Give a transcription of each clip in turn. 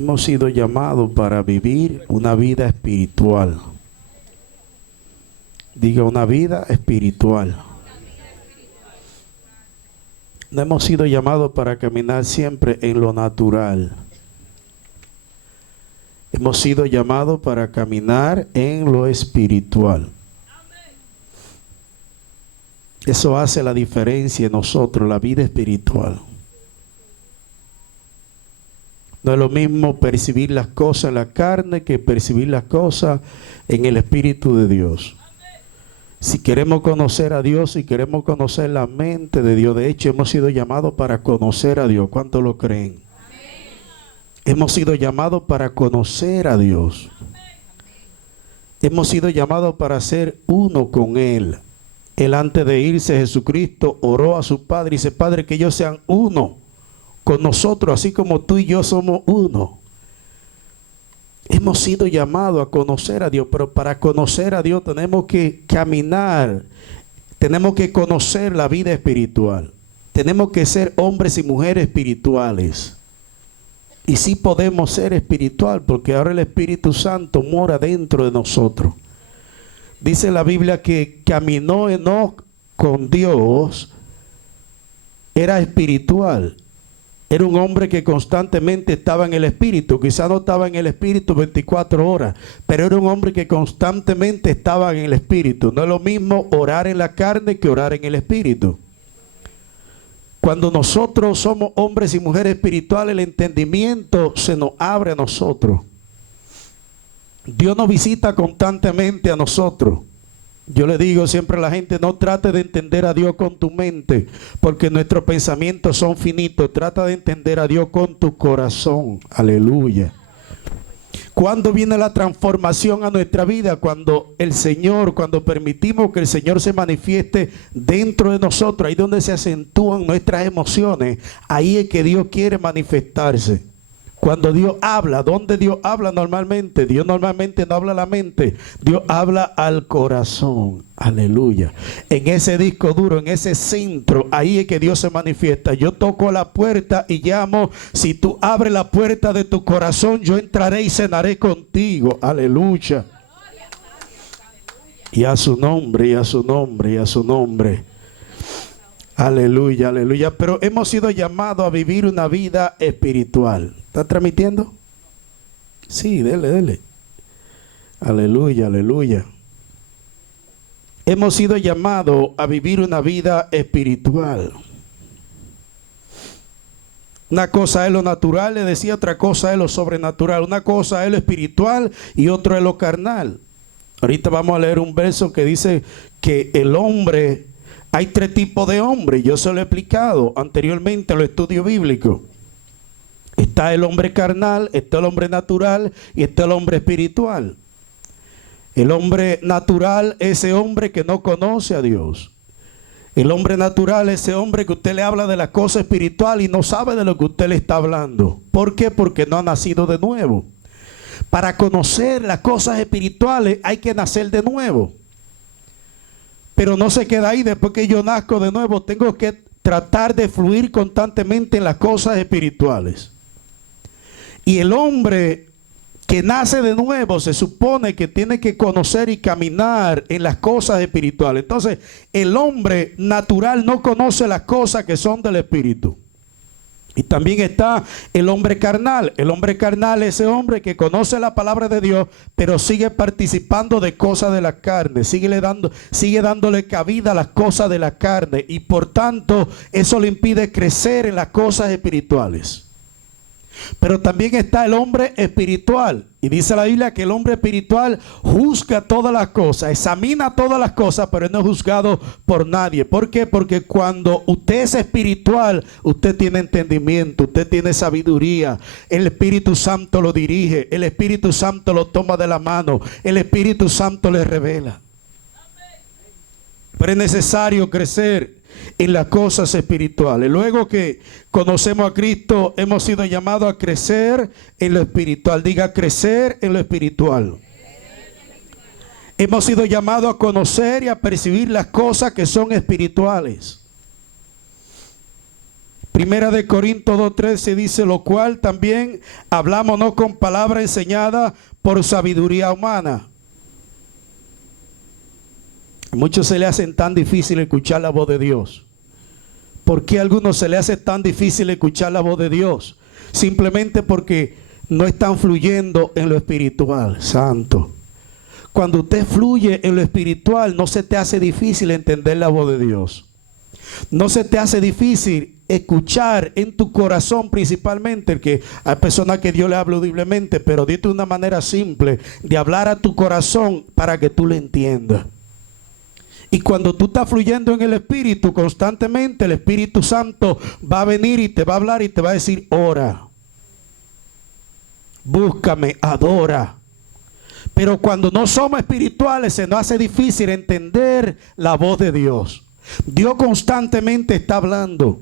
Hemos sido llamados para vivir una vida espiritual. Diga, una vida espiritual. No hemos sido llamados para caminar siempre en lo natural. Hemos sido llamados para caminar en lo espiritual. Eso hace la diferencia en nosotros, la vida espiritual. No es lo mismo percibir las cosas en la carne que percibir las cosas en el Espíritu de Dios. Si queremos conocer a Dios, si queremos conocer la mente de Dios, de hecho hemos sido llamados para conocer a Dios. ¿Cuántos lo creen? Hemos sido llamados para conocer a Dios. Hemos sido llamados para ser uno con Él. Él, antes de irse, Jesucristo oró a su Padre y dice: Padre, que ellos sean uno con nosotros, así como tú y yo somos uno. Hemos sido llamados a conocer a Dios, pero para conocer a Dios tenemos que caminar, tenemos que conocer la vida espiritual, tenemos que ser hombres y mujeres espirituales. Y sí podemos ser espiritual, porque ahora el Espíritu Santo mora dentro de nosotros. Dice la Biblia que caminó Enoc con Dios, era espiritual. Era un hombre que constantemente estaba en el Espíritu. Quizá no estaba en el Espíritu 24 horas, pero era un hombre que constantemente estaba en el Espíritu. No es lo mismo orar en la carne que orar en el Espíritu. Cuando nosotros somos hombres y mujeres espirituales, el entendimiento se nos abre a nosotros. Dios nos visita constantemente a nosotros. Yo le digo siempre a la gente: no trate de entender a Dios con tu mente, porque nuestros pensamientos son finitos. Trata de entender a Dios con tu corazón. Aleluya. ¿Cuándo viene la transformación a nuestra vida? Cuando el Señor, cuando permitimos que el Señor se manifieste dentro de nosotros. Ahí donde se acentúan nuestras emociones. Ahí es que Dios quiere manifestarse. Cuando Dios habla, ¿dónde Dios habla normalmente? Dios normalmente no habla a la mente, Dios habla al corazón. Aleluya. En ese disco duro, en ese centro, ahí es que Dios se manifiesta. Yo toco la puerta y llamo. Si tú abres la puerta de tu corazón, yo entraré y cenaré contigo. Aleluya. Y a su nombre, y a su nombre, y a su nombre. Aleluya, aleluya. Pero hemos sido llamados a vivir una vida espiritual. ¿Está transmitiendo? Sí, dele, dele. Aleluya, aleluya. Hemos sido llamados a vivir una vida espiritual. Una cosa es lo natural, le decía, otra cosa es lo sobrenatural. Una cosa es lo espiritual y otra es lo carnal. Ahorita vamos a leer un verso que dice que el hombre, hay tres tipos de hombres. Yo se lo he explicado anteriormente en los estudios bíblicos. Está el hombre carnal, está el hombre natural y está el hombre espiritual. El hombre natural es ese hombre que no conoce a Dios. El hombre natural es ese hombre que usted le habla de la cosa espiritual y no sabe de lo que usted le está hablando. ¿Por qué? Porque no ha nacido de nuevo. Para conocer las cosas espirituales hay que nacer de nuevo. Pero no se queda ahí. Después que yo nazco de nuevo, tengo que tratar de fluir constantemente en las cosas espirituales. Y el hombre que nace de nuevo se supone que tiene que conocer y caminar en las cosas espirituales. Entonces, el hombre natural no conoce las cosas que son del espíritu. Y también está el hombre carnal. El hombre carnal es ese hombre que conoce la palabra de Dios, pero sigue participando de cosas de la carne. Sigue dándole cabida a las cosas de la carne. Y por tanto, eso le impide crecer en las cosas espirituales. Pero también está el hombre espiritual. Y dice la Biblia que el hombre espiritual juzga todas las cosas, examina todas las cosas, pero no es juzgado por nadie. ¿Por qué? Porque cuando usted es espiritual, usted tiene entendimiento, usted tiene sabiduría. El Espíritu Santo lo dirige, el Espíritu Santo lo toma de la mano, el Espíritu Santo le revela. Pero es necesario crecer en las cosas espirituales. Luego que conocemos a Cristo, hemos sido llamados a crecer en lo espiritual. Diga, crecer en lo espiritual. Hemos sido llamados a conocer y a percibir las cosas que son espirituales. Primera de Corintios 2:13 dice, lo cual también hablamos no con palabra enseñada por sabiduría humana. A muchos se le hacen tan difícil escuchar la voz de Dios. ¿Por qué a algunos se le hace tan difícil escuchar la voz de Dios? Simplemente porque no están fluyendo en lo espiritual, santo. Cuando usted fluye en lo espiritual, no se te hace difícil entender la voz de Dios. No se te hace difícil escuchar en tu corazón, principalmente, el que hay personas que Dios le habla audiblemente, pero dite una manera simple de hablar a tu corazón para que tú le entiendas. Y cuando tú estás fluyendo en el Espíritu constantemente, el Espíritu Santo va a venir y te va a hablar y te va a decir, ora, búscame, adora. Pero cuando no somos espirituales, se nos hace difícil entender la voz de Dios. Dios constantemente está hablando.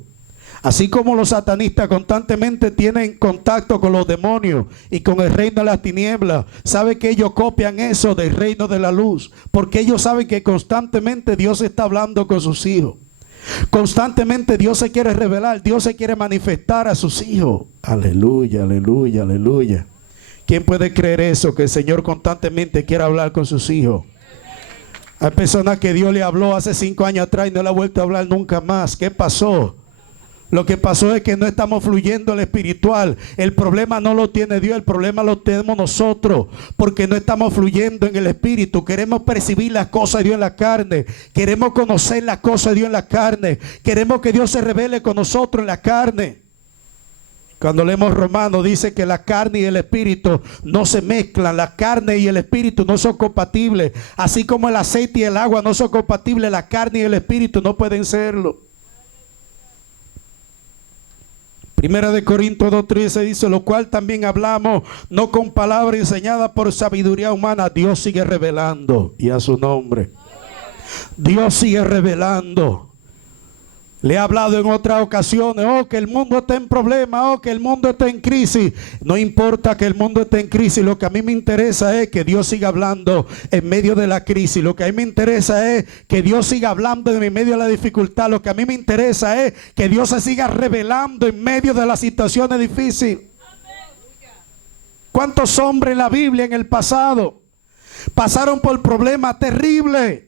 Así como los satanistas constantemente tienen contacto con los demonios y con el reino de las tinieblas, sabe que ellos copian eso del reino de la luz, porque ellos saben que constantemente Dios está hablando con sus hijos. Constantemente Dios se quiere revelar, Dios se quiere manifestar a sus hijos. Aleluya, aleluya, aleluya. ¿Quién puede creer eso? Que el Señor constantemente quiere hablar con sus hijos. Hay personas que Dios le habló hace 5 años atrás y no le ha vuelto a hablar nunca más. ¿Qué pasó? Lo que pasó es que no estamos fluyendo en lo espiritual. El problema no lo tiene Dios, el problema lo tenemos nosotros, porque no estamos fluyendo en el espíritu. Queremos percibir las cosas de Dios en la carne, queremos conocer las cosas de Dios en la carne, queremos que Dios se revele con nosotros en la carne. Cuando leemos Romanos dice que la carne y el espíritu no se mezclan, la carne y el espíritu no son compatibles, así como el aceite y el agua no son compatibles, la carne y el espíritu no pueden serlo. Primera de Corintios 2:13 dice, lo cual también hablamos, no con palabra enseñada por sabiduría humana. Dios sigue revelando, y a su nombre. Dios sigue revelando. Le he hablado en otras ocasiones, que el mundo está en problemas, que el mundo está en crisis. No importa que el mundo esté en crisis, lo que a mí me interesa es que Dios siga hablando en medio de la crisis. Lo que a mí me interesa es que Dios siga hablando en medio de la dificultad. Lo que a mí me interesa es que Dios se siga revelando en medio de las situaciones difíciles. ¿Cuántos hombres en la Biblia en el pasado pasaron por problemas terribles?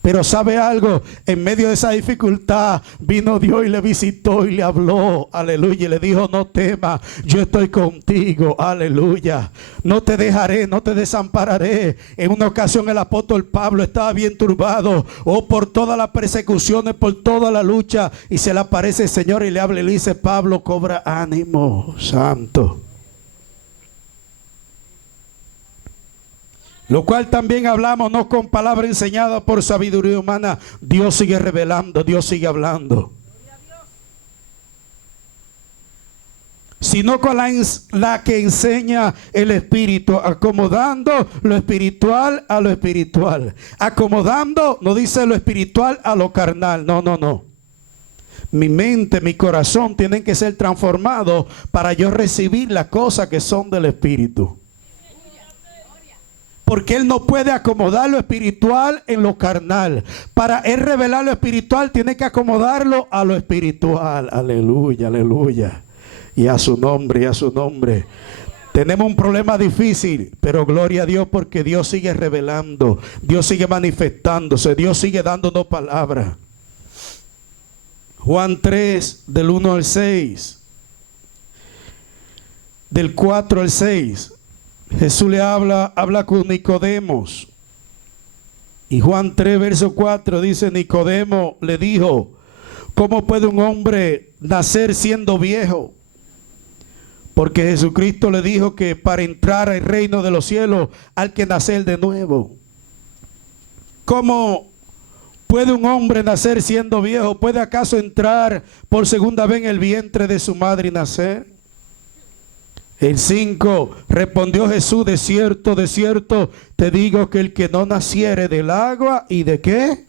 Pero ¿sabe algo? En medio de esa dificultad vino Dios y le visitó y le habló, aleluya, y le dijo, no temas, yo estoy contigo, aleluya, no te dejaré, no te desampararé. En una ocasión el apóstol Pablo estaba bien turbado, por todas las persecuciones, por toda la lucha, y se le aparece el Señor y le habla y le dice, Pablo, cobra ánimo, santo. Lo cual también hablamos, no con palabra enseñada por sabiduría humana. Dios sigue revelando, Dios sigue hablando. Sino con la que enseña el Espíritu, acomodando lo espiritual a lo espiritual. Acomodando, no dice lo espiritual a lo carnal, no. Mi mente, mi corazón tienen que ser transformados para yo recibir las cosas que son del Espíritu. Porque Él no puede acomodar lo espiritual en lo carnal. Para Él revelar lo espiritual, tiene que acomodarlo a lo espiritual. Aleluya, aleluya. Y a su nombre, y a su nombre. Tenemos un problema difícil, pero gloria a Dios porque Dios sigue revelando. Dios sigue manifestándose. Dios sigue dándonos palabras. Juan 3, del 1 al 6. Del 4 al 6. Jesús le habla con Nicodemos. Y Juan 3, verso 4 dice, Nicodemo le dijo, ¿cómo puede un hombre nacer siendo viejo? Porque Jesucristo le dijo que para entrar al reino de los cielos hay que nacer de nuevo. ¿Cómo puede un hombre nacer siendo viejo? ¿Puede acaso entrar por segunda vez en el vientre de su madre y nacer? El 5, respondió Jesús, de cierto, te digo que el que no naciere del agua y de ¿qué?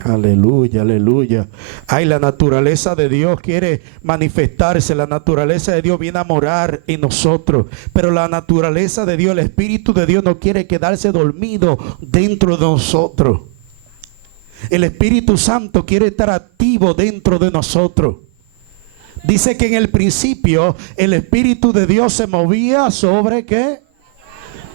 Aleluya, aleluya. Ay, la naturaleza de Dios quiere manifestarse, la naturaleza de Dios viene a morar en nosotros, pero la naturaleza de Dios, el Espíritu de Dios no quiere quedarse dormido dentro de nosotros. El Espíritu Santo quiere estar activo dentro de nosotros. Dice que en el principio el Espíritu de Dios se movía sobre ¿qué?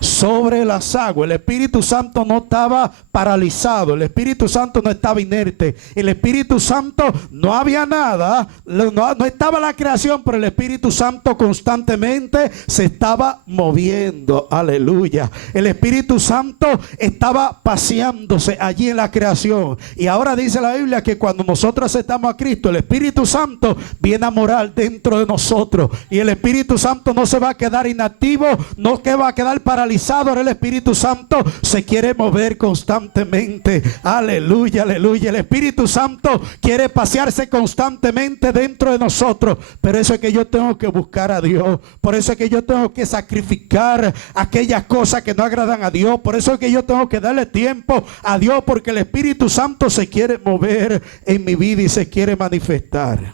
Sobre las aguas. El Espíritu Santo no estaba paralizado, el Espíritu Santo no estaba inerte, el Espíritu Santo no había nada, no estaba la creación, pero el Espíritu Santo constantemente se estaba moviendo. Aleluya. El Espíritu Santo estaba paseándose allí en la creación. Y ahora dice la Biblia que cuando nosotros aceptamos a Cristo, el Espíritu Santo viene a morar dentro de nosotros, y el Espíritu Santo no se va a quedar inactivo, no que va a quedar paralizado. Ahora el Espíritu Santo se quiere mover constantemente. Aleluya, aleluya. El Espíritu Santo quiere pasearse constantemente dentro de nosotros. Pero eso es que yo tengo que buscar a Dios. Por eso es que yo tengo que sacrificar aquellas cosas que no agradan a Dios. Por eso es que yo tengo que darle tiempo a Dios, porque el Espíritu Santo se quiere mover en mi vida y se quiere manifestar.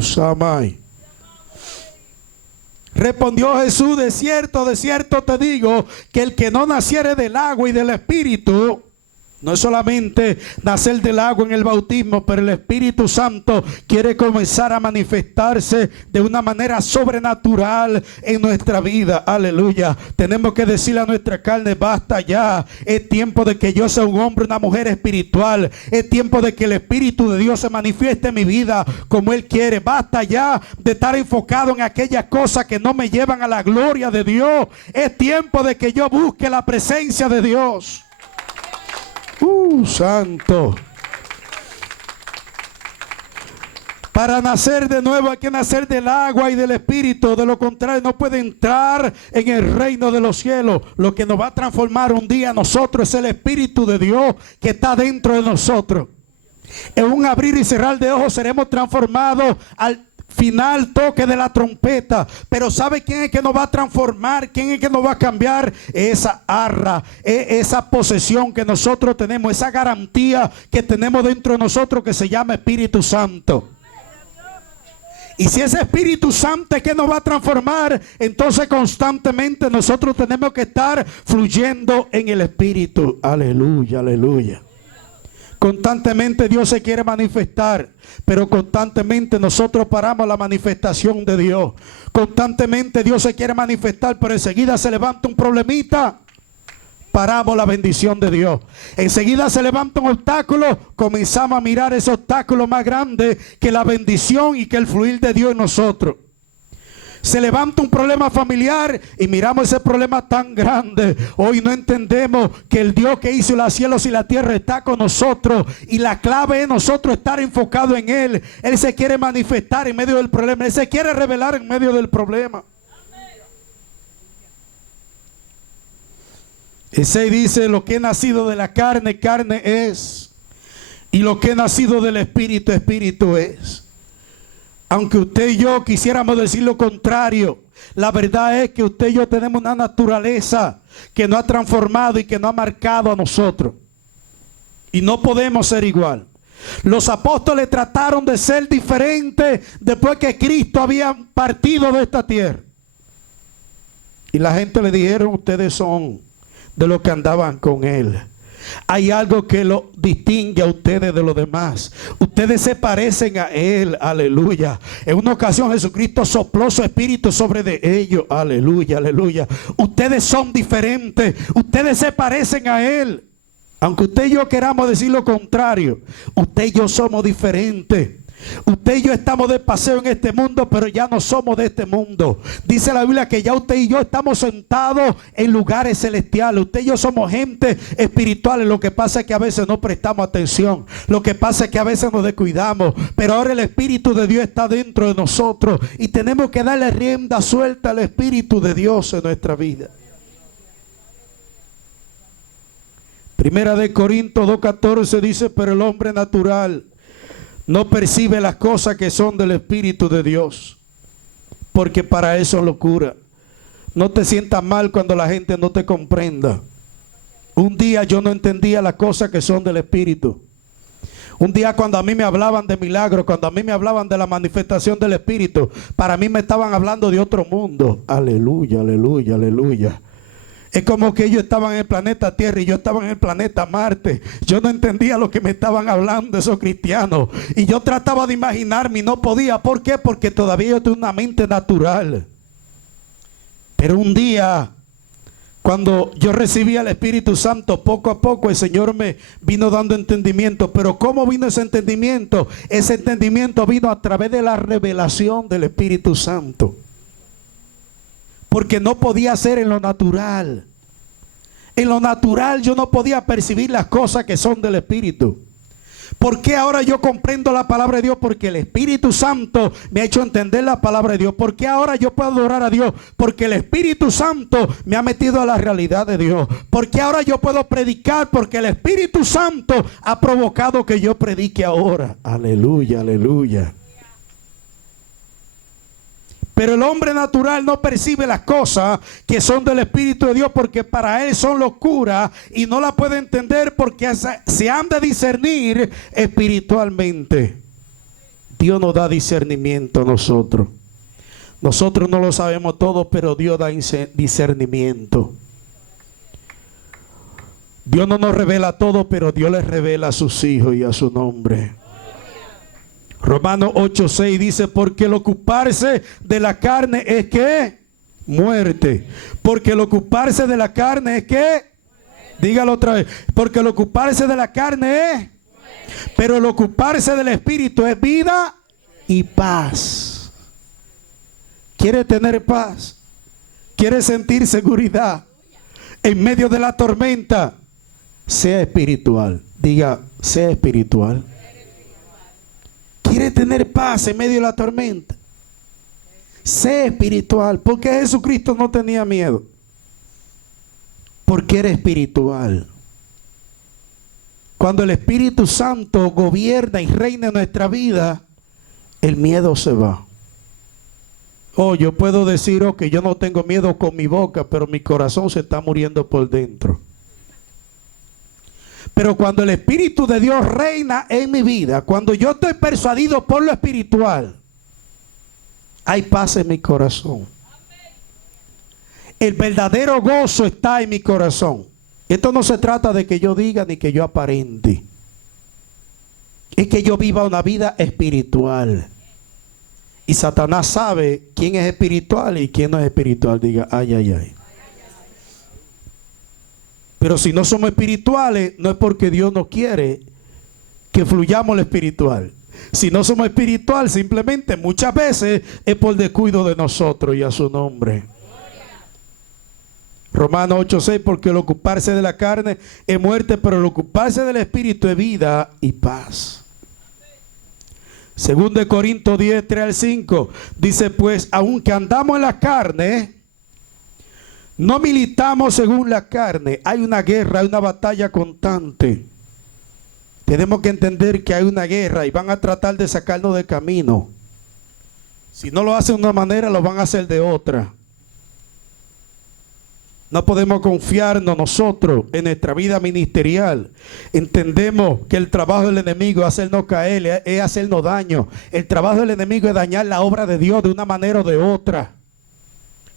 Samay. Respondió Jesús: de cierto te digo, que el que no naciere del agua y del Espíritu, no es solamente nacer del agua en el bautismo, pero el Espíritu Santo quiere comenzar a manifestarse de una manera sobrenatural en nuestra vida. Aleluya. Tenemos que decirle a nuestra carne: basta ya. Es tiempo de que yo sea un hombre, una mujer espiritual. Es tiempo de que el Espíritu de Dios se manifieste en mi vida como Él quiere. Basta ya de estar enfocado en aquellas cosas que no me llevan a la gloria de Dios. Es tiempo de que yo busque la presencia de Dios. Santo. Para nacer de nuevo hay que nacer del agua y del Espíritu. De lo contrario no puede entrar en el reino de los cielos. Lo que nos va a transformar un día a nosotros es el Espíritu de Dios que está dentro de nosotros. En un abrir y cerrar de ojos seremos transformados al final toque de la trompeta. Pero ¿sabe quién es que nos va a transformar? ¿Quién es que nos va a cambiar? Esa arra, esa posesión que nosotros tenemos, esa garantía que tenemos dentro de nosotros, que se llama Espíritu Santo. Y si ese Espíritu Santo es que nos va a transformar, entonces constantemente nosotros tenemos que estar fluyendo en el Espíritu. Aleluya, aleluya. Constantemente Dios se quiere manifestar, pero constantemente nosotros paramos la manifestación de Dios. Constantemente Dios se quiere manifestar, pero enseguida se levanta un problemita, paramos la bendición de Dios. Enseguida se levanta un obstáculo, comenzamos a mirar ese obstáculo más grande que la bendición y que el fluir de Dios en nosotros. Se levanta un problema familiar y miramos ese problema tan grande. Hoy no entendemos que el Dios que hizo los cielos y la tierra está con nosotros, y la clave es nosotros estar enfocados en Él. Él se quiere manifestar en medio del problema, Él se quiere revelar en medio del problema. Ese dice: lo que he nacido de la carne, carne es, y lo que he nacido del Espíritu, Espíritu es. Aunque usted y yo quisiéramos decir lo contrario, la verdad es que usted y yo tenemos una naturaleza que nos ha transformado y que nos ha marcado a nosotros. Y no podemos ser igual. Los apóstoles trataron de ser diferentes después que Cristo había partido de esta tierra. Y la gente le dijeron: ustedes son de los que andaban con Él. Hay algo que lo distingue a ustedes de los demás. Ustedes se parecen a Él. Aleluya. En una ocasión Jesucristo sopló su espíritu sobre de ellos. Aleluya, aleluya. Ustedes son diferentes. Ustedes se parecen a Él. Aunque usted y yo queramos decir lo contrario, usted y yo somos diferentes. Usted y yo estamos de paseo en este mundo, pero ya no somos de este mundo. Dice la Biblia que ya usted y yo estamos sentados en lugares celestiales. Usted y yo somos gente espiritual. Lo que pasa es que a veces no prestamos atención. Lo que pasa es que a veces nos descuidamos. Pero ahora el Espíritu de Dios está dentro de nosotros, y tenemos que darle rienda suelta al Espíritu de Dios en nuestra vida. Primera de Corintios 2:14 dice: pero el hombre natural no percibe las cosas que son del Espíritu de Dios, porque para eso es locura. No te sientas mal cuando la gente no te comprenda. Un día yo no entendía las cosas que son del Espíritu. Un día cuando a mí me hablaban de milagros, cuando a mí me hablaban de la manifestación del Espíritu, para mí me estaban hablando de otro mundo. Aleluya, aleluya, aleluya. Es como que ellos estaban en el planeta Tierra y yo estaba en el planeta Marte. Yo no entendía lo que me estaban hablando esos cristianos. Y yo trataba de imaginarme y no podía. ¿Por qué? Porque todavía yo tengo una mente natural. Pero un día, cuando yo recibí al Espíritu Santo, poco a poco el Señor me vino dando entendimiento. Pero ¿cómo vino ese entendimiento? Ese entendimiento vino a través de la revelación del Espíritu Santo. Porque no podía ser en lo natural. En lo natural yo no podía percibir las cosas que son del Espíritu. ¿Por qué ahora yo comprendo la palabra de Dios? Porque el Espíritu Santo me ha hecho entender la palabra de Dios. ¿Por qué ahora yo puedo adorar a Dios? Porque el Espíritu Santo me ha metido a la realidad de Dios. ¿Por qué ahora yo puedo predicar? Porque el Espíritu Santo ha provocado que yo predique ahora. Aleluya, aleluya. Pero el hombre natural no percibe las cosas que son del Espíritu de Dios, porque para él son locura y no la puede entender, porque se han de discernir espiritualmente. Dios nos da discernimiento a nosotros. Nosotros no lo sabemos todo, pero Dios da discernimiento. Dios no nos revela todo, pero Dios les revela a sus hijos y a su nombre. Romanos 8:6 dice: porque el ocuparse de la carne es ¿qué? Muerte. Porque el ocuparse de la carne es ¿qué? Dígalo otra vez. Porque el ocuparse de la carne es muerte. Pero el ocuparse del Espíritu es vida y paz. ¿Quiere tener paz? ¿Quiere sentir seguridad en medio de la tormenta? Sea espiritual. Diga, sea espiritual. ¿Quiere tener paz en medio de la tormenta? Sé espiritual. ¿Por qué Jesucristo no tenía miedo? Porque era espiritual. Cuando el Espíritu Santo gobierna y reina en nuestra vida, el miedo se va. Oh, yo puedo decir que yo no tengo miedo con mi boca, pero mi corazón se está muriendo por dentro. Pero cuando el Espíritu de Dios reina en mi vida, cuando yo estoy persuadido por lo espiritual, hay paz en mi corazón. El verdadero gozo está en mi corazón. Esto no se trata de que yo diga ni que yo aparente. Es que yo viva una vida espiritual. Y Satanás sabe quién es espiritual y quién no es espiritual. Diga, ay, ay, ay. Pero si no somos espirituales, no es porque Dios no quiere que fluyamos lo espiritual. Si no somos espirituales, simplemente muchas veces es por descuido de nosotros y a su nombre. Romanos 8:6, porque el ocuparse de la carne es muerte, pero el ocuparse del Espíritu es vida y paz. Según de Corintios 10:3-5, dice: pues aunque andamos en la carne, no militamos según la carne. Hay una guerra, hay una batalla constante. Tenemos que entender que hay una guerra y van a tratar de sacarnos de camino. Si no lo hacen de una manera, lo van a hacer de otra. No podemos confiarnos nosotros en nuestra vida ministerial. Entendemos que el trabajo del enemigo es hacernos caer, es hacernos daño. El trabajo del enemigo es dañar la obra de Dios de una manera o de otra.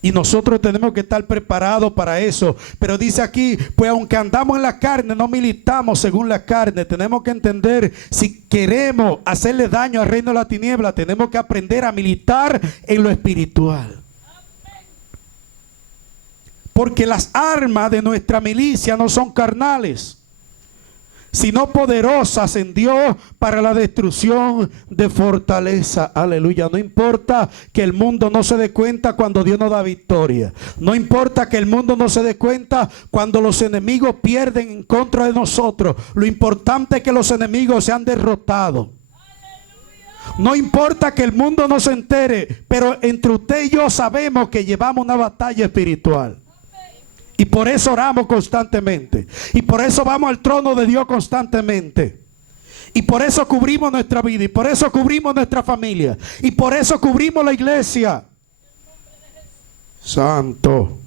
Y nosotros tenemos que estar preparados para eso. Pero dice aquí, pues aunque andamos en la carne, no militamos según la carne. Tenemos que entender, si queremos hacerle daño al reino de la tiniebla, tenemos que aprender a militar en lo espiritual. Porque las armas de nuestra milicia no son carnales, sino poderosas en Dios para la destrucción de fortaleza. Aleluya. No importa que el mundo no se dé cuenta cuando Dios nos da victoria. No importa que el mundo no se dé cuenta cuando los enemigos pierden en contra de nosotros. Lo importante es que los enemigos sean derrotados. No importa que el mundo no se entere, pero entre usted y yo sabemos que llevamos una batalla espiritual. Y por eso oramos constantemente. Y por eso vamos al trono de Dios constantemente. Y por eso cubrimos nuestra vida. Y por eso cubrimos nuestra familia. Y por eso cubrimos la iglesia. Santo.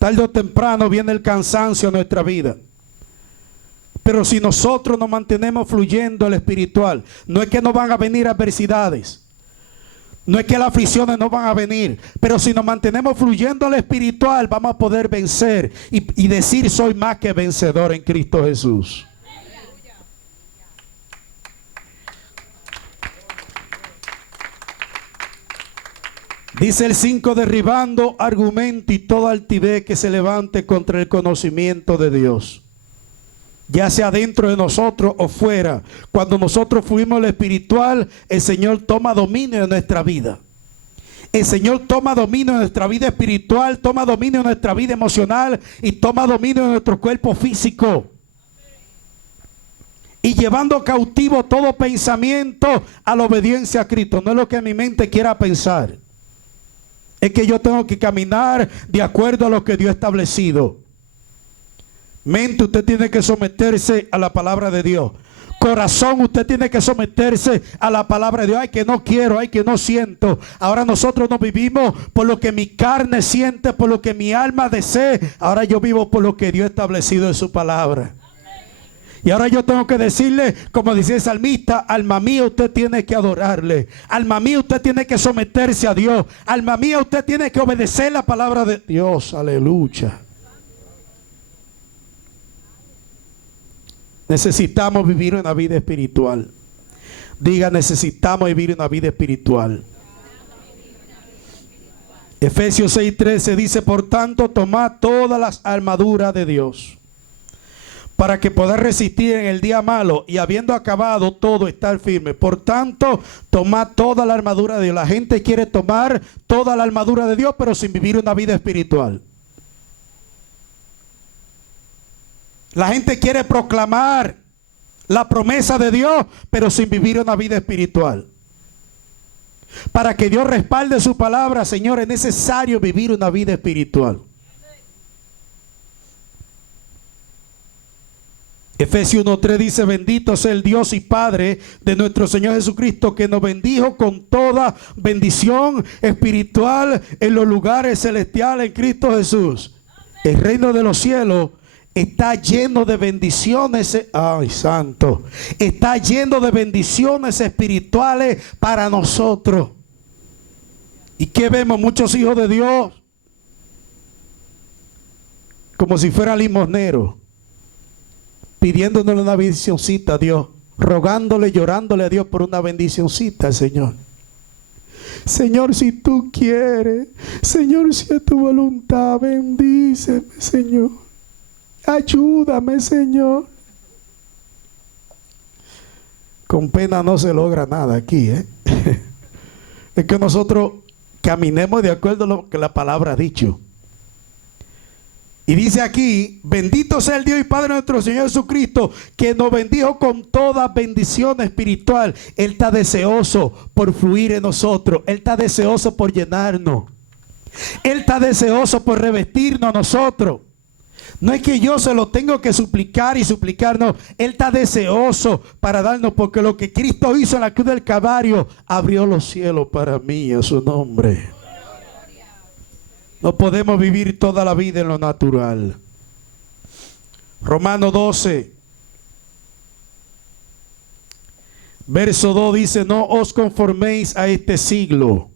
Tarde o temprano viene el cansancio a nuestra vida. Pero si nosotros nos mantenemos fluyendo el espiritual, no es que no van a venir adversidades. No es que las aflicciones no van a venir, pero si nos mantenemos fluyendo en lo espiritual, vamos a poder vencer y decir: soy más que vencedor en Cristo Jesús. Dice el 5: derribando argumento y toda altivez que se levante contra el conocimiento de Dios, ya sea dentro de nosotros o fuera. Cuando nosotros fuimos lo espiritual, el Señor toma dominio de nuestra vida. El Señor toma dominio de nuestra vida espiritual, toma dominio de nuestra vida emocional y toma dominio de nuestro cuerpo físico. Y llevando cautivo todo pensamiento a la obediencia a Cristo. No es lo que mi mente quiera pensar. Es que yo tengo que caminar de acuerdo a lo que Dios ha establecido. Mente, usted tiene que someterse a la palabra de Dios. Corazón, usted tiene que someterse a la palabra de Dios. Ay, que no quiero, ay, que no siento. Ahora nosotros no vivimos por lo que mi carne siente, por lo que mi alma desea. Ahora yo vivo por lo que Dios ha establecido en su palabra. Y ahora yo tengo que decirle, como decía el salmista: alma mía, usted tiene que adorarle. Alma mía, usted tiene que someterse a Dios. Alma mía, usted tiene que obedecer la palabra de Dios. Aleluya. Necesitamos vivir una vida espiritual. Diga: necesitamos vivir una vida espiritual. Efesios 6:13 dice: por tanto, tomad todas las armaduras de Dios, para que podáis resistir en el día malo, y habiendo acabado todo, estar firme. Por tanto, tomad toda la armadura de Dios. La gente quiere tomar toda la armadura de Dios, pero sin vivir una vida espiritual. La gente quiere proclamar la promesa de Dios, pero sin vivir una vida espiritual. Para que Dios respalde su palabra, Señor, es necesario vivir una vida espiritual. Efesios 1:3 dice: bendito sea el Dios y Padre de nuestro Señor Jesucristo, que nos bendijo con toda bendición espiritual en los lugares celestiales en Cristo Jesús. El reino de los cielos está lleno de bendiciones. Ay, santo. Está lleno de bendiciones espirituales para nosotros. ¿Y qué vemos? Muchos hijos de Dios como si fueran limosneros, pidiéndole una bendicioncita a Dios, rogándole, llorándole a Dios por una bendicioncita al Señor. Señor, si tú quieres, Señor, si es tu voluntad, bendíceme, Señor. Ayúdame, Señor. Con pena no se logra nada aquí, ¿eh? Es que nosotros caminemos de acuerdo a lo que la palabra ha dicho. Y dice aquí: bendito sea el Dios y Padre de nuestro Señor Jesucristo, que nos bendijo con toda bendición espiritual. Él está deseoso por fluir en nosotros. Él está deseoso por llenarnos. Él está deseoso por revestirnos a nosotros. No es que yo se lo tengo que suplicar y suplicar, no. Él está deseoso para darnos, porque lo que Cristo hizo en la cruz del Calvario abrió los cielos para mí, a su nombre. No podemos vivir toda la vida en lo natural. Romanos 12, verso 2 dice: no os conforméis a este siglo,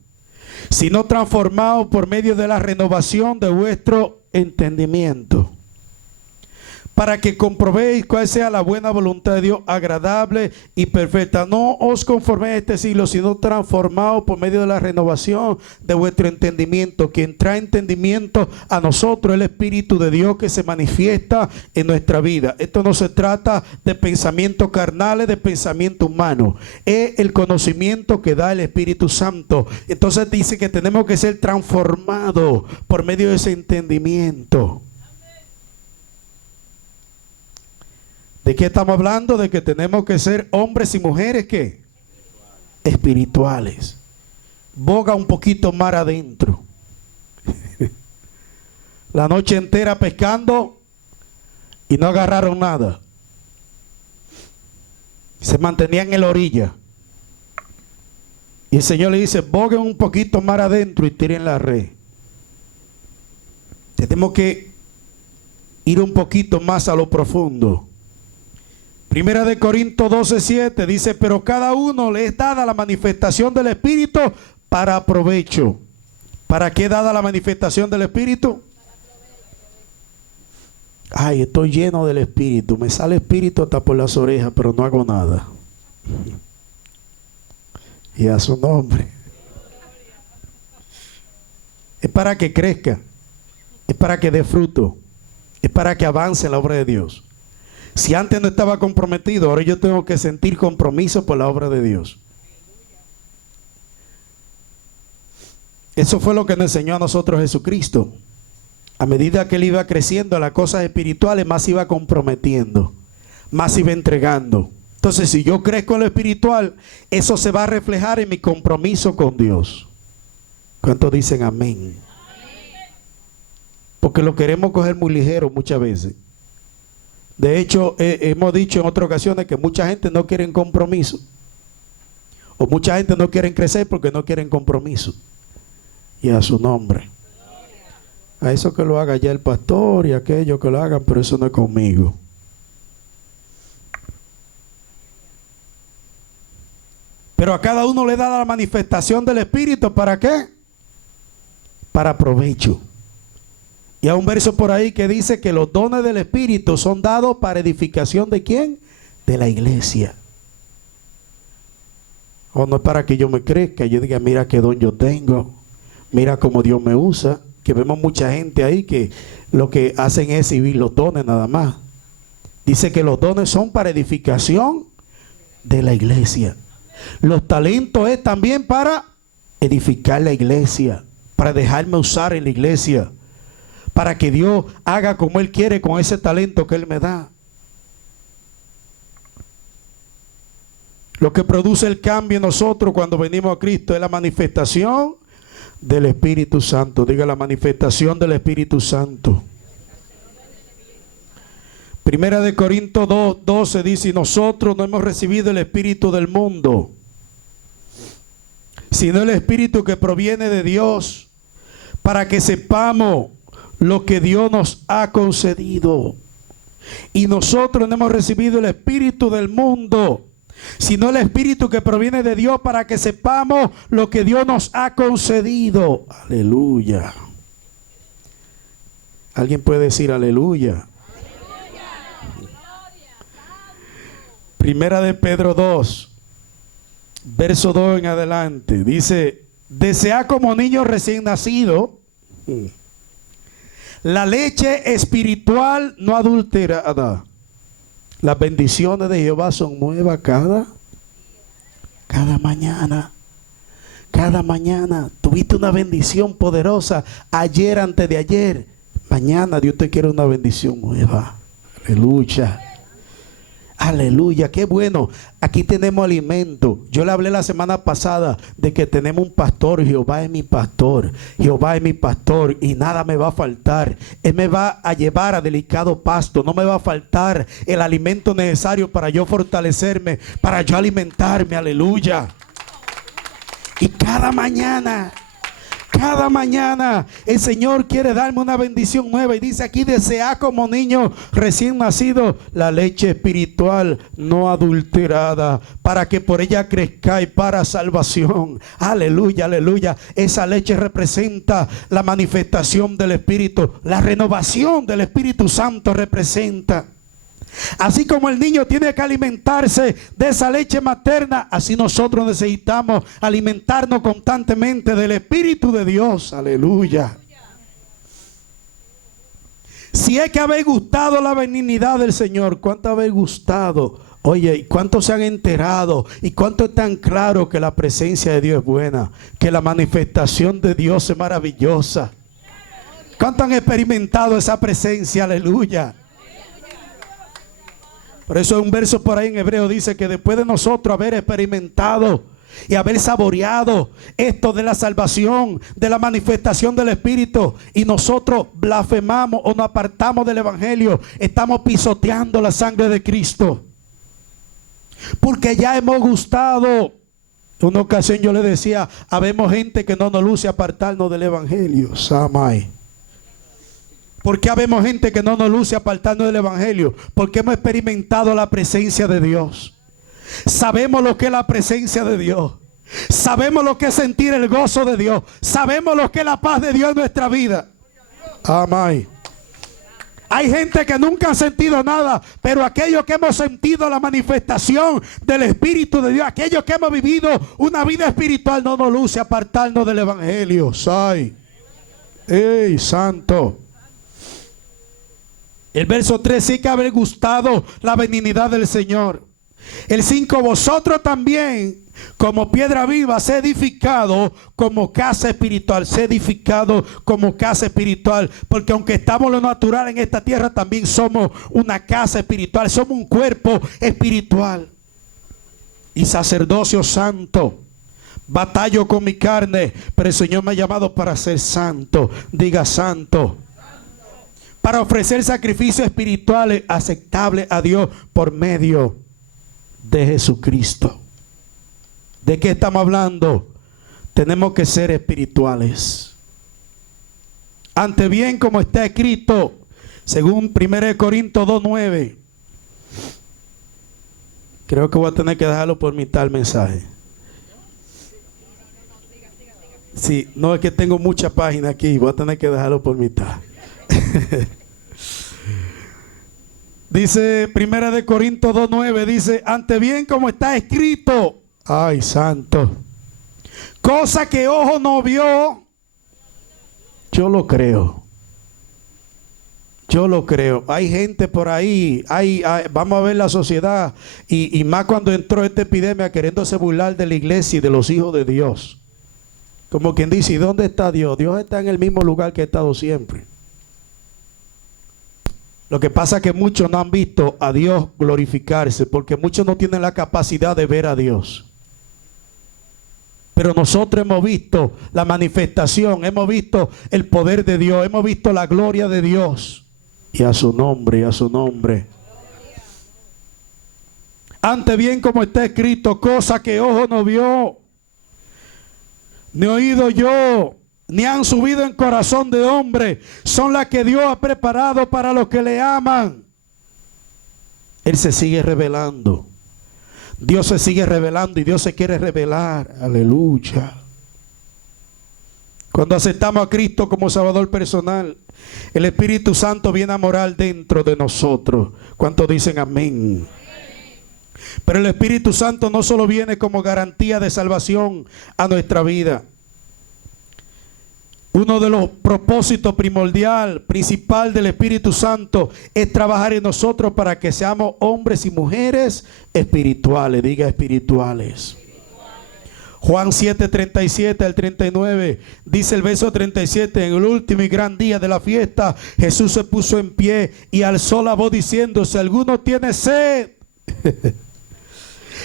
sino transformaos por medio de la renovación de vuestro entendimiento, para que comprobéis cuál sea la buena voluntad de Dios, agradable y perfecta. No os conforméis a este siglo, sino transformaos por medio de la renovación de vuestro entendimiento. Quien trae entendimiento a nosotros es el Espíritu de Dios, que se manifiesta en nuestra vida. Esto no se trata de pensamientos carnales, de pensamiento humano. Es el conocimiento que da el Espíritu Santo. Entonces dice que tenemos que ser transformados por medio de ese entendimiento. ¿De qué estamos hablando? De que tenemos que ser hombres y mujeres, ¿qué? Espirituales. Boga un poquito más adentro. La noche entera pescando y no agarraron nada. Se mantenían en la orilla. Y el Señor le dice: boguen un poquito más adentro y tiren la red. Tenemos que ir un poquito más a lo profundo. Primera de Corintios 12:7 dice: pero cada uno le es dada la manifestación del Espíritu para provecho. ¿Para qué dada la manifestación del Espíritu? Ay, estoy lleno del Espíritu. Me sale Espíritu hasta por las orejas, pero no hago nada. Y a su nombre. Es para que crezca. Es para que dé fruto. Es para que avance en la obra de Dios. Si antes no estaba comprometido, ahora yo tengo que sentir compromiso por la obra de Dios. Eso fue lo que nos enseñó a nosotros Jesucristo. A medida que él iba creciendo en las cosas espirituales, más iba comprometiendo, más iba entregando. Entonces, si yo crezco en lo espiritual, eso se va a reflejar en mi compromiso con Dios. ¿Cuántos dicen amén? Porque lo queremos coger muy ligero muchas veces. De hecho, hemos dicho en otras ocasiones que mucha gente no quiere compromiso. O mucha gente no quiere crecer porque no quieren compromiso. Y a su nombre. A eso que lo haga ya el pastor y aquello que lo hagan, pero eso no es conmigo. Pero a cada uno le da la manifestación del Espíritu. ¿Para qué? Para provecho. Y hay un verso por ahí que dice que los dones del Espíritu son dados para edificación ¿de quién? De la iglesia. O no es para que yo me crezca y yo diga, mira qué don yo tengo. Mira cómo Dios me usa. Que vemos mucha gente ahí que lo que hacen es exhibir los dones nada más. Dice que los dones son para edificación de la iglesia. Los talentos es también para edificar la iglesia. Para dejarme usar en la iglesia. Para que Dios haga como Él quiere con ese talento que Él me da. Lo que produce el cambio en nosotros cuando venimos a Cristo es la manifestación del Espíritu Santo. Diga, la manifestación del Espíritu Santo. Primera de Corintios 2:12 dice, y nosotros no hemos recibido el Espíritu del mundo, sino el Espíritu que proviene de Dios, para que sepamos lo que Dios nos ha concedido. Y nosotros no hemos recibido el Espíritu del mundo, sino el Espíritu que proviene de Dios, para que sepamos lo que Dios nos ha concedido. Aleluya. ¿Alguien puede decir aleluya? Primera de Pedro 2, verso 2 en adelante, dice, desea como niño recién nacido la leche espiritual no adulterada. Las bendiciones de Jehová son nuevas cada mañana. Cada mañana. Tuviste una bendición poderosa ayer, antes de ayer. Mañana Dios te quiere una bendición nueva. Aleluya. Aleluya, qué bueno. Aquí tenemos alimento. Yo le hablé la semana pasada de que tenemos un pastor. Jehová es mi pastor. Jehová es mi pastor y nada me va a faltar. Él me va a llevar a delicado pasto. No me va a faltar el alimento necesario para yo fortalecerme, para yo alimentarme. Aleluya. Y cada mañana el Señor quiere darme una bendición nueva. Y dice aquí, desea como niño recién nacido la leche espiritual no adulterada, para que por ella crezcáis para salvación. Aleluya, aleluya. Esa leche representa la manifestación del Espíritu. La renovación del Espíritu Santo representa. Así como el niño tiene que alimentarse de esa leche materna, así nosotros necesitamos alimentarnos constantemente del Espíritu de Dios. Aleluya. Si es que habéis gustado la benignidad del Señor, ¿cuánto habéis gustado? Oye, ¿y cuántos se han enterado? ¿Y cuánto es tan claro que la presencia de Dios es buena? Que la manifestación de Dios es maravillosa. ¿Cuánto han experimentado esa presencia? Aleluya. Por eso un verso por ahí en Hebreo dice que después de nosotros haber experimentado y haber saboreado esto de la salvación, de la manifestación del Espíritu, y nosotros blasfemamos o nos apartamos del Evangelio, estamos pisoteando la sangre de Cristo. Porque ya hemos gustado. En una ocasión yo le decía, habemos gente que no nos luce apartarnos del Evangelio. Samai. ¿Por qué habemos gente que no nos luce apartarnos del Evangelio? Porque hemos experimentado la presencia de Dios. Sabemos lo que es la presencia de Dios. Sabemos lo que es sentir el gozo de Dios. Sabemos lo que es la paz de Dios en nuestra vida. Amén. Hay gente que nunca han sentido nada, pero aquellos que hemos sentido la manifestación del Espíritu de Dios, aquellos que hemos vivido una vida espiritual, no nos luce apartarnos del Evangelio. ¡Ay! ¡Ey, santo! El verso 3, sí que haber gustado la benignidad del Señor. El 5, vosotros también, como piedra viva, se edificado como casa espiritual. Se edificado como casa espiritual. Porque aunque estamos en lo natural en esta tierra, también somos una casa espiritual. Somos un cuerpo espiritual. Y sacerdocio santo. Batallo con mi carne, pero el Señor me ha llamado para ser santo. Diga santo. Para ofrecer sacrificios espirituales aceptables a Dios por medio de Jesucristo. ¿De qué estamos hablando? Tenemos que ser espirituales. Ante bien, como está escrito, según 1 Corintios 2:9. Creo que voy a tener que dejarlo por mitad el mensaje. Sí, no, es que tengo muchas páginas aquí, voy a tener que dejarlo por mitad. Dice 1 Corintios 2:9, dice, ante bien como está escrito, ay santo, cosa que ojo no vio, yo lo creo. Yo lo creo. Hay gente por ahí, vamos a ver la sociedad, y más cuando entró esta epidemia queriéndose burlar de la iglesia y de los hijos de Dios. Como quien dice, ¿y dónde está Dios? Dios está en el mismo lugar que ha estado siempre. Lo que pasa es que muchos no han visto a Dios glorificarse, porque muchos no tienen la capacidad de ver a Dios. Pero nosotros hemos visto la manifestación, hemos visto el poder de Dios, hemos visto la gloria de Dios. Y a su nombre, y a su nombre. Ante bien como está escrito, cosa que ojo no vio, ni oído yo, ni han subido en corazón de hombre, son las que Dios ha preparado para los que le aman. Él se sigue revelando. Dios se sigue revelando y Dios se quiere revelar. Aleluya. Cuando aceptamos a Cristo como Salvador personal, el Espíritu Santo viene a morar dentro de nosotros. ¿Cuántos dicen amén? Pero el Espíritu Santo no solo viene como garantía de salvación a nuestra vida. Uno de los propósitos principal del Espíritu Santo es trabajar en nosotros para que seamos hombres y mujeres espirituales. Diga espirituales. Juan 7:37 al 39, dice el verso 37, en el último y gran día de la fiesta, Jesús se puso en pie y alzó la voz diciendo, si alguno tiene sed,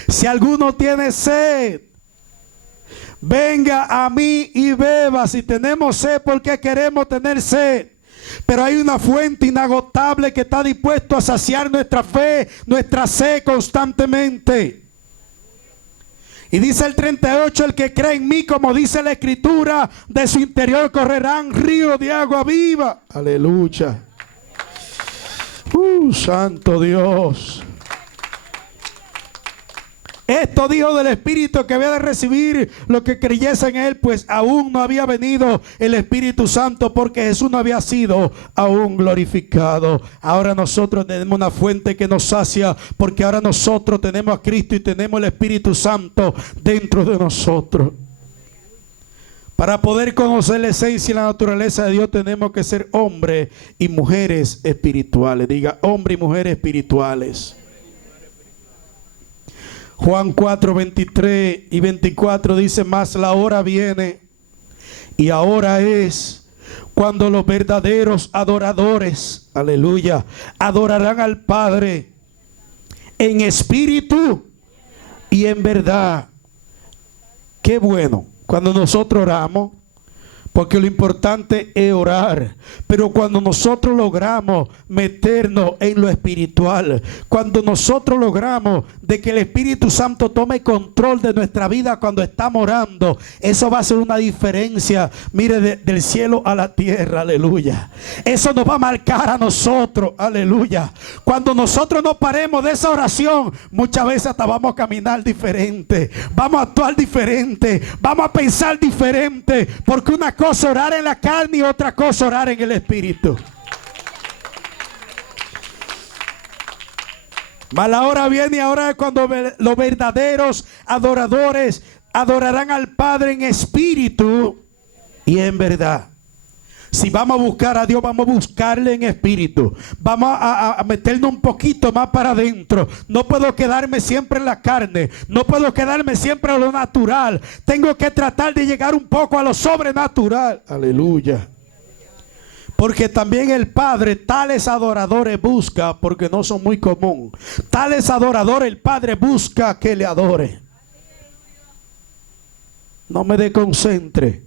si alguno tiene sed, venga a mí y beba. Si tenemos sed, porque queremos tener sed. Pero hay una fuente inagotable que está dispuesto a saciar nuestra fe, nuestra sed constantemente. Y dice el 38, el que cree en mí, como dice la Escritura, de su interior correrán ríos de agua viva. Aleluya. Santo Dios. Esto dijo del Espíritu que había de recibir lo que creyese en Él, pues aún no había venido el Espíritu Santo, porque Jesús no había sido aún glorificado. Ahora nosotros tenemos una fuente que nos sacia, porque ahora nosotros tenemos a Cristo y tenemos el Espíritu Santo dentro de nosotros. Para poder conocer la esencia y la naturaleza de Dios, tenemos que ser hombres y mujeres espirituales. Diga, hombres y mujeres espirituales. Juan 4, 23 y 24 dice, mas la hora viene y ahora es cuando los verdaderos adoradores, aleluya, adorarán al Padre en espíritu y en verdad. Qué bueno, cuando nosotros oramos, Porque lo importante es orar. Pero cuando nosotros logramos meternos en lo espiritual, cuando nosotros logramos de que el Espíritu Santo tome control de nuestra vida cuando estamos orando, eso va a hacer una diferencia, mire, del cielo a la tierra, aleluya. Eso nos va a marcar a nosotros, aleluya. Cuando nosotros no paremos de esa oración, muchas veces hasta vamos a caminar diferente, vamos a actuar diferente, vamos a pensar diferente, porque una cosa orar en la carne y otra cosa orar en el Espíritu. Mas la hora viene, ahora es cuando los verdaderos adoradores adorarán al Padre en espíritu y en verdad. Si vamos a buscar a Dios, vamos a buscarle en espíritu. Vamos a meternos un poquito más para adentro. No puedo quedarme siempre en la carne. No puedo quedarme siempre a lo natural. Tengo que tratar de llegar un poco a lo sobrenatural. Aleluya. Porque también el Padre tales adoradores busca, porque no son muy común. Tales adoradores el Padre busca que le adore. No me desconcentre.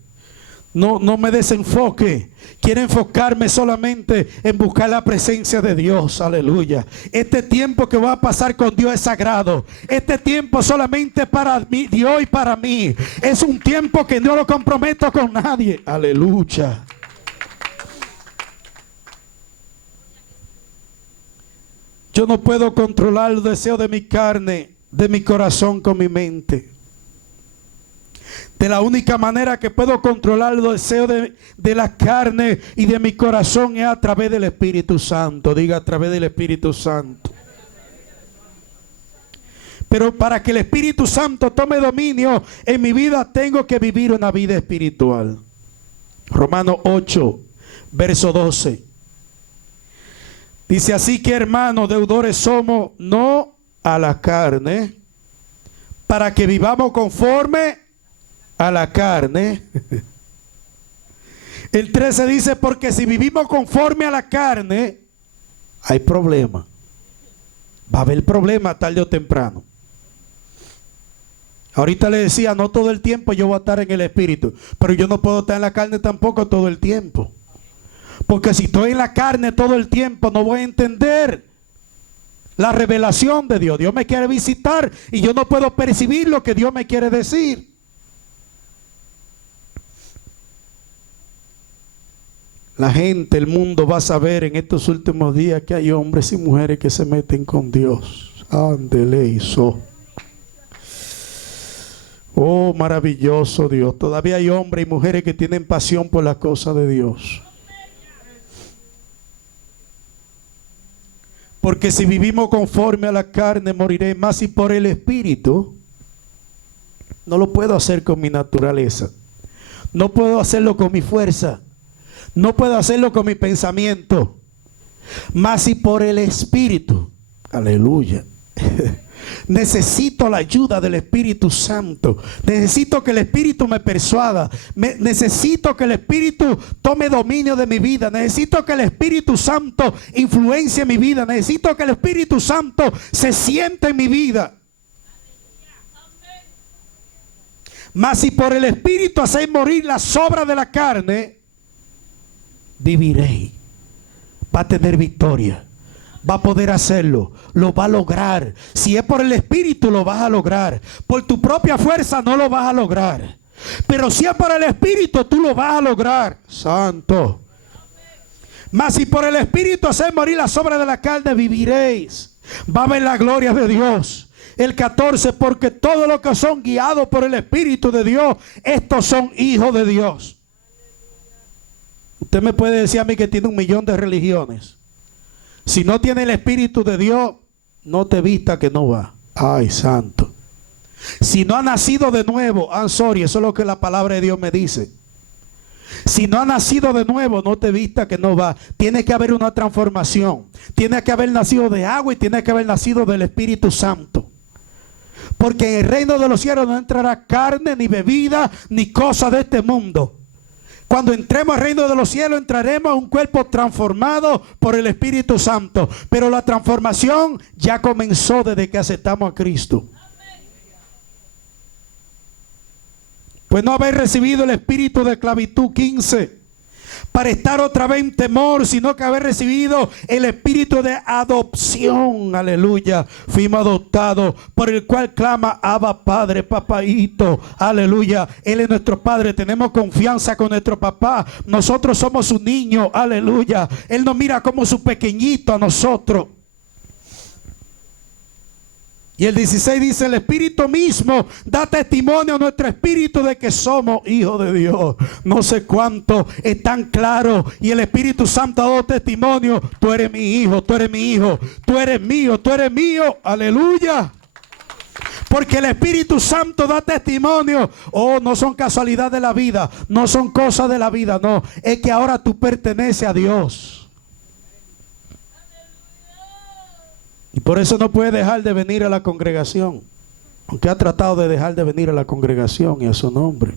No me desenfoque. Quiero enfocarme solamente en buscar la presencia de Dios. Aleluya. Este tiempo que voy a pasar con Dios es sagrado. Este tiempo solamente para mí, Dios y para mí. Es un tiempo que no lo comprometo con nadie. Aleluya. Yo no puedo controlar los deseos de mi carne, de mi corazón con mi mente. De la única manera que puedo controlar los deseos de la carne y de mi corazón es a través del Espíritu Santo. Diga, a través del Espíritu Santo. Pero para que el Espíritu Santo tome dominio en mi vida, tengo que vivir una vida espiritual. Romanos 8, verso 12. Dice, así que hermanos, deudores somos, no a la carne, para que vivamos conforme a la carne. El 13 dice, porque si vivimos conforme a la carne, hay problema. Va a haber problema tarde o temprano. Ahorita le decía, no todo el tiempo yo voy a estar en el Espíritu, pero yo no puedo estar en la carne tampoco todo el tiempo. Porque si estoy en la carne todo el tiempo, no voy a entender la revelación de Dios. Dios me quiere visitar y yo no puedo percibir lo que Dios me quiere decir. La gente, el mundo va a saber en estos últimos días que hay hombres y mujeres que se meten con Dios. Ándele hizo. Oh, maravilloso Dios. Todavía hay hombres y mujeres que tienen pasión por las cosas de Dios. Porque si vivimos conforme a la carne, moriré más, y por el Espíritu. No lo puedo hacer con mi naturaleza. No puedo hacerlo con mi fuerza. No puedo hacerlo con mi pensamiento. Más si por el Espíritu. Aleluya. Necesito la ayuda del Espíritu Santo. Necesito que el Espíritu me persuada. Necesito que el Espíritu tome dominio de mi vida. Necesito que el Espíritu Santo influencie mi vida. Necesito que el Espíritu Santo se siente en mi vida. Mas si por el Espíritu hacéis morir las obras de la carne, viviréis. Va a tener victoria. Va a poder hacerlo. Lo va a lograr. Si es por el Espíritu, lo vas a lograr. Por tu propia fuerza no lo vas a lograr. Pero si es por el Espíritu, tú lo vas a lograr. Santo. Mas si por el Espíritu hacéis morir las obras de la carne, viviréis. Va a ver la gloria de Dios. El 14, porque todos los que son guiados por el Espíritu de Dios, estos son hijos de Dios. Usted me puede decir a mí que tiene 1.000.000 de religiones. Si no tiene el Espíritu de Dios, no te vista que no va. Ay, santo. Si no ha nacido de nuevo, sorry, eso es lo que la palabra de Dios me dice. Si no ha nacido de nuevo, no te vista que no va. Tiene que haber una transformación. Tiene que haber nacido de agua y tiene que haber nacido del Espíritu Santo. Porque en el reino de los cielos no entrará carne, ni bebida, ni cosa de este mundo. Cuando entremos al reino de los cielos, entraremos a un cuerpo transformado por el Espíritu Santo. Pero la transformación ya comenzó desde que aceptamos a Cristo. Pues no habéis recibido el espíritu de esclavitud, 15, para estar otra vez en temor, sino que habéis recibido el espíritu de adopción, aleluya, fuimos adoptados, por el cual clama Abba Padre, papaíto, aleluya, Él es nuestro Padre, tenemos confianza con nuestro papá, nosotros somos su niño, aleluya, Él nos mira como su pequeñito a nosotros. Y el 16 dice, el Espíritu mismo da testimonio a nuestro espíritu de que somos hijos de Dios. No sé cuánto es tan claro. Y el Espíritu Santo ha dado testimonio. Tú eres mi hijo, tú eres mi hijo, tú eres mío, tú eres mío. Aleluya. Porque el Espíritu Santo da testimonio. Oh, no son casualidades de la vida, no son cosas de la vida, no. Es que ahora tú perteneces a Dios. Y por eso no puede dejar de venir a la congregación. Aunque ha tratado de dejar de venir a la congregación y a su nombre.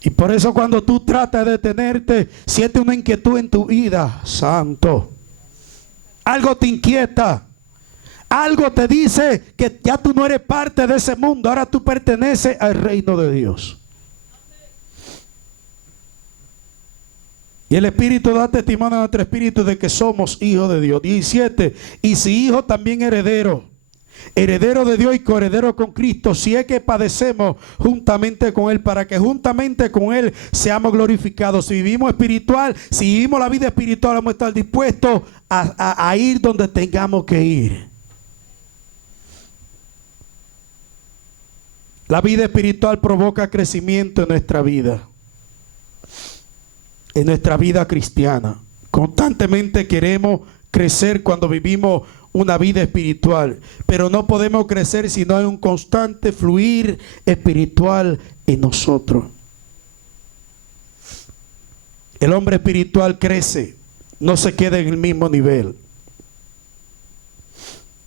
Y por eso cuando tú tratas de detenerte, siente una inquietud en tu vida, santo. Algo te inquieta. Algo te dice que ya tú no eres parte de ese mundo. Ahora tú perteneces al reino de Dios. Y el Espíritu da testimonio a nuestro espíritu de que somos hijos de Dios. 17. Y si hijo, también heredero. Heredero de Dios y coheredero con Cristo. Si es que padecemos juntamente con Él, para que juntamente con Él seamos glorificados. Si vivimos espiritual, si vivimos la vida espiritual, vamos a estar dispuestos a ir donde tengamos que ir. La vida espiritual provoca crecimiento en nuestra vida. En nuestra vida cristiana. Constantemente queremos crecer cuando vivimos una vida espiritual, pero no podemos crecer si no hay un constante fluir espiritual en nosotros. El hombre espiritual crece, no se queda en el mismo nivel.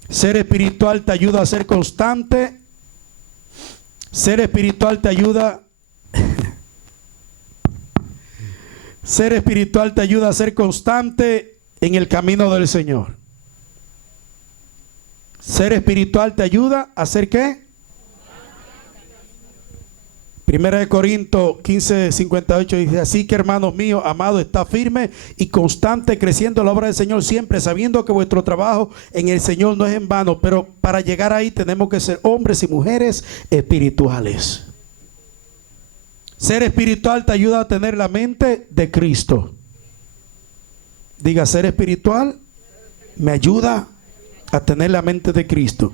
Ser espiritual te ayuda a ser constante. Ser espiritual te ayuda Ser espiritual te ayuda a ser constante en el camino del Señor. Ser espiritual te ayuda a ser ¿qué? Primera de Corintios 15:58 dice, así que hermanos míos, amados, está firme y constante creciendo la obra del Señor siempre, sabiendo que vuestro trabajo en el Señor no es en vano, pero para llegar ahí tenemos que ser hombres y mujeres espirituales. Ser espiritual te ayuda a tener la mente de Cristo. Diga, ser espiritual me ayuda a tener la mente de Cristo.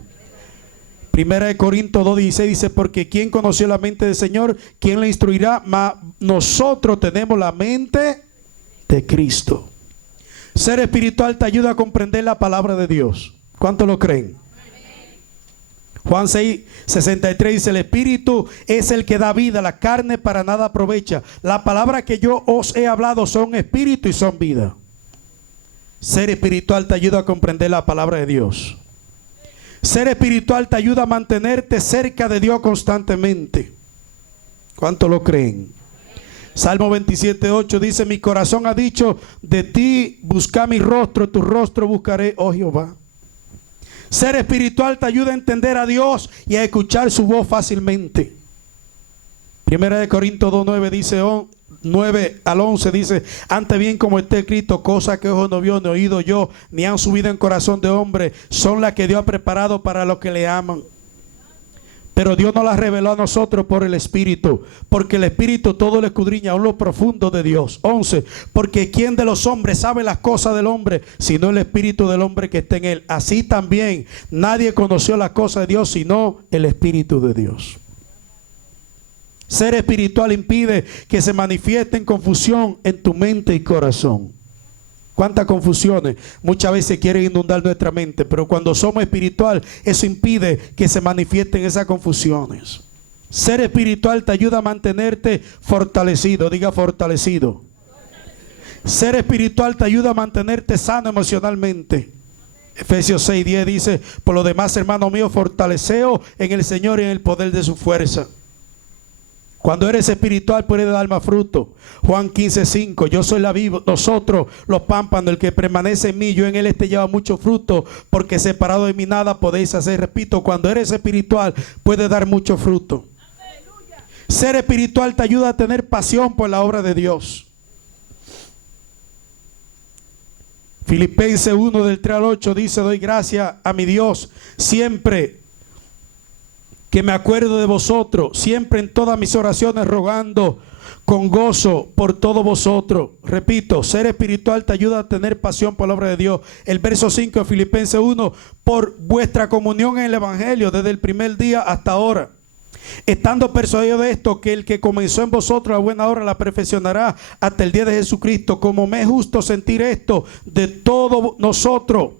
Primera de Corintios 2:16 dice, porque ¿quién conoció la mente del Señor? ¿Quién le instruirá? Mas nosotros tenemos la mente de Cristo. Ser espiritual te ayuda a comprender la palabra de Dios. ¿Cuántos lo creen? Juan 6:63 dice, el Espíritu es el que da vida, la carne para nada aprovecha. La palabra que yo os he hablado son espíritu y son vida. Ser espiritual te ayuda a comprender la palabra de Dios. Ser espiritual te ayuda a mantenerte cerca de Dios constantemente. ¿Cuántos lo creen? Salmo 27:8 dice, mi corazón ha dicho, de ti busca mi rostro, tu rostro buscaré, oh Jehová. Ser espiritual te ayuda a entender a Dios y a escuchar su voz fácilmente. Primera de Corintios 2:9 dice, 9 al 11 dice, antes bien como está escrito, cosas que ojo no vio, ni oído yo, ni han subido en corazón de hombre, son las que Dios ha preparado para los que le aman. Pero Dios nos las reveló a nosotros por el Espíritu, porque el Espíritu todo lo escudriña aún lo profundo de Dios. 11, porque ¿quién de los hombres sabe las cosas del hombre, sino el Espíritu del hombre que está en él? Así también nadie conoció las cosas de Dios, sino el Espíritu de Dios. Ser espiritual impide que se manifieste en confusión en tu mente y corazón. ¿Cuántas confusiones muchas veces quieren inundar nuestra mente? Pero cuando somos espiritual, eso impide que se manifiesten esas confusiones. Ser espiritual te ayuda a mantenerte fortalecido. Diga fortalecido. Ser espiritual te ayuda a mantenerte sano emocionalmente. Efesios 6:10 dice, por lo demás, hermanos míos, fortaleceos en el Señor y en el poder de su fuerza. Cuando eres espiritual puedes dar más fruto. Juan 15:5, yo soy la vid, nosotros los pámpanos, el que permanece en mí, yo en él lleva mucho fruto, porque separado de mí nada podéis hacer. Repito, cuando eres espiritual puedes dar mucho fruto. Ser espiritual te ayuda a tener pasión por la obra de Dios. Filipenses 1 del 3 al 8 dice: doy gracias a mi Dios siempre que me acuerdo de vosotros, siempre en todas mis oraciones rogando con gozo por todos vosotros. Repito, ser espiritual te ayuda a tener pasión por la obra de Dios. El verso 5 de Filipenses 1, por vuestra comunión en el Evangelio desde el primer día hasta ahora, estando persuadido de esto, que el que comenzó en vosotros la buena obra la perfeccionará hasta el día de Jesucristo. Como me es justo sentir esto de todos nosotros,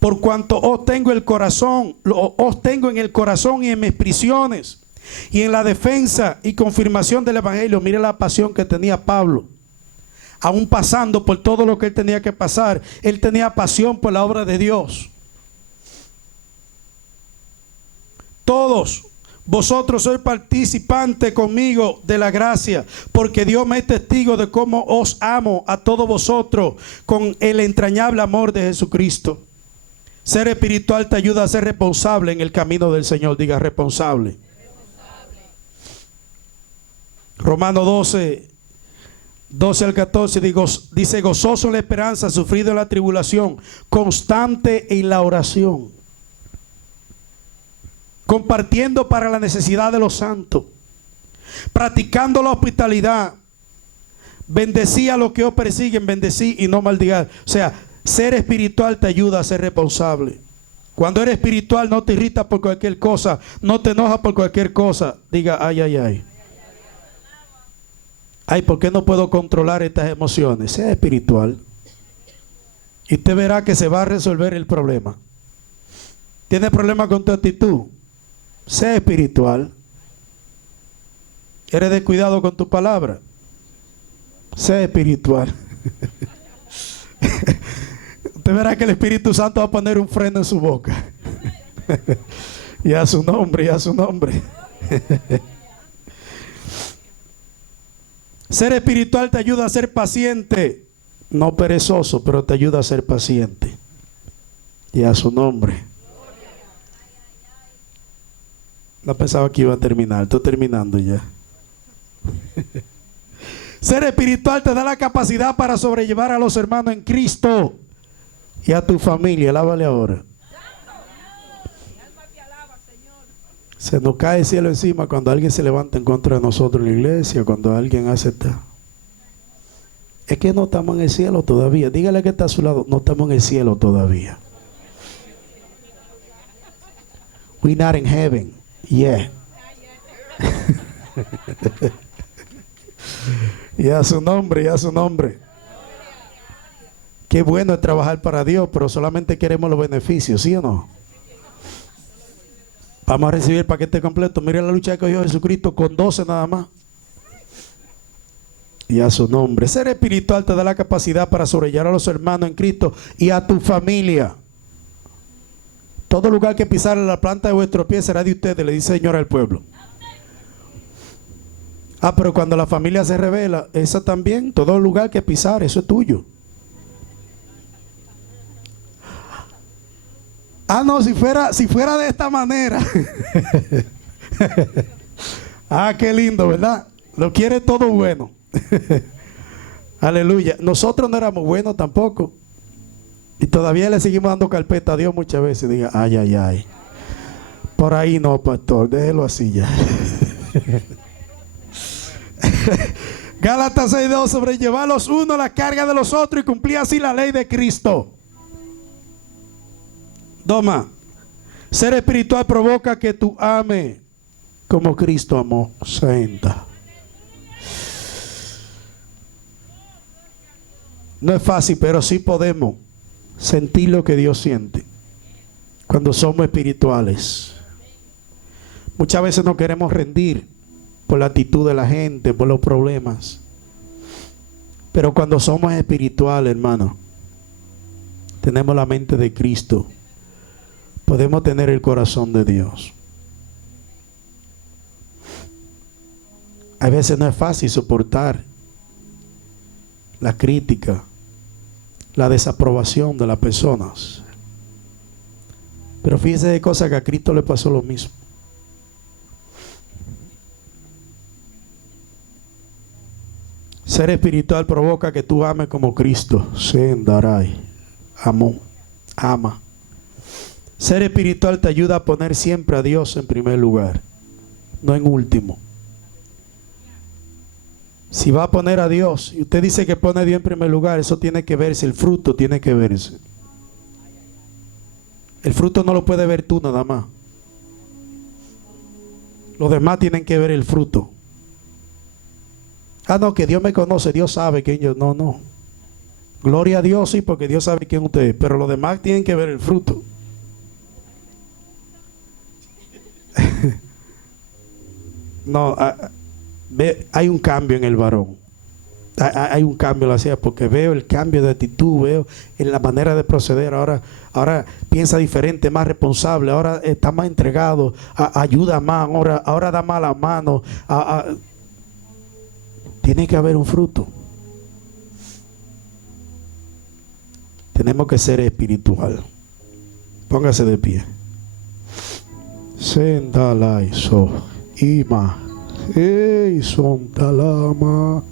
por cuanto os tengo en el corazón y en mis prisiones y en la defensa y confirmación del Evangelio. Mire la pasión que tenía Pablo. Aún pasando por todo lo que él tenía que pasar, él tenía pasión por la obra de Dios. Todos vosotros sois participantes conmigo de la gracia, porque Dios me es testigo de cómo os amo a todos vosotros con el entrañable amor de Jesucristo. Ser espiritual te ayuda a ser responsable en el camino del Señor. Diga responsable. Romanos 12 al 14 dice: gozoso en la esperanza, sufrido en la tribulación, constante en la oración, compartiendo para la necesidad de los santos, practicando la hospitalidad, bendecí a los que os persiguen, bendecí y no maldigáis. O sea, ser espiritual te ayuda a ser responsable. Cuando eres espiritual no te irritas por cualquier cosa, no te enojas por cualquier cosa. Diga, ay, ay, ay. Ay, ¿por qué no puedo controlar estas emociones? Sea espiritual y usted verá que se va a resolver el problema. ¿Tienes problema con tu actitud? Sea espiritual. ¿Eres descuidado con tu palabra? Sea espiritual. Usted verá que el Espíritu Santo va a poner un freno en su boca. Y a su nombre, y a su nombre. Ser espiritual te ayuda a ser paciente, no perezoso, pero te ayuda a ser paciente. Y a su nombre. No pensaba que iba a terminar, estoy terminando ya. Ser espiritual te da la capacidad para sobrellevar a los hermanos en Cristo y a tu familia. Alábale ahora. Se nos cae el cielo encima cuando alguien se levanta en contra de nosotros en la iglesia, cuando alguien hace tal. Es que no estamos en el cielo todavía. Dígale que está a su lado, no estamos en el cielo todavía. We're not in heaven. Yeah. Y a su nombre, y a su nombre. Qué bueno es trabajar para Dios, pero solamente queremos los beneficios, ¿sí o no? Vamos a recibir el paquete completo. Mire la lucha que cogió Jesucristo con 12 nada más. Y a su nombre. Ser espiritual te da la capacidad para sobrellevar a los hermanos en Cristo y a tu familia. Todo lugar que pisar la planta de vuestro pie será de ustedes, le dice el Señor al pueblo. Ah, pero cuando la familia se revela, esa también, todo lugar que pisar, eso es tuyo. Ah, no, si fuera de esta manera. Ah, qué lindo, ¿verdad? Lo quiere todo bueno. Aleluya. Nosotros no éramos buenos tampoco. Y todavía le seguimos dando carpeta a Dios muchas veces. Diga, ay, ay, ay. Por ahí no, pastor, déjelo así ya. Gálatas 6:2, sobrellevar los unos la carga de los otros y cumplir así la ley de Cristo. Toma. Ser espiritual provoca que tú ames como Cristo amó. Senta. No es fácil, pero sí podemos sentir lo que Dios siente cuando somos espirituales. Muchas veces no queremos rendir por la actitud de la gente, por los problemas. Pero cuando somos espirituales, hermano, tenemos la mente de Cristo. Podemos tener el corazón de Dios. A veces no es fácil soportar la crítica, la desaprobación de las personas. Pero fíjese de cosas que a Cristo le pasó lo mismo. Ser espiritual provoca que tú ames como Cristo. Sendarai. Amó. Ama. Ser espiritual te ayuda a poner siempre a Dios en primer lugar, no en último. Si va a poner a Dios y usted dice que pone a Dios en primer lugar, eso tiene que verse, el fruto tiene que verse. El fruto no lo puede ver tú nada más. Los demás tienen que ver el fruto. Ah, no, que Dios me conoce, Dios sabe quién yo. No, no. Gloria a Dios, sí, porque Dios sabe quién usted es. Pero los demás tienen que ver el fruto. No, hay un cambio en el varón. Hay un cambio, lo hacía, porque veo el cambio de actitud, veo en la manera de proceder. Ahora piensa diferente, más responsable, ahora está más entregado, ayuda más, ahora da más la mano. Tiene que haber un fruto. Tenemos que ser espiritual. Póngase de pie. Sendalai so ima. Ei son talama.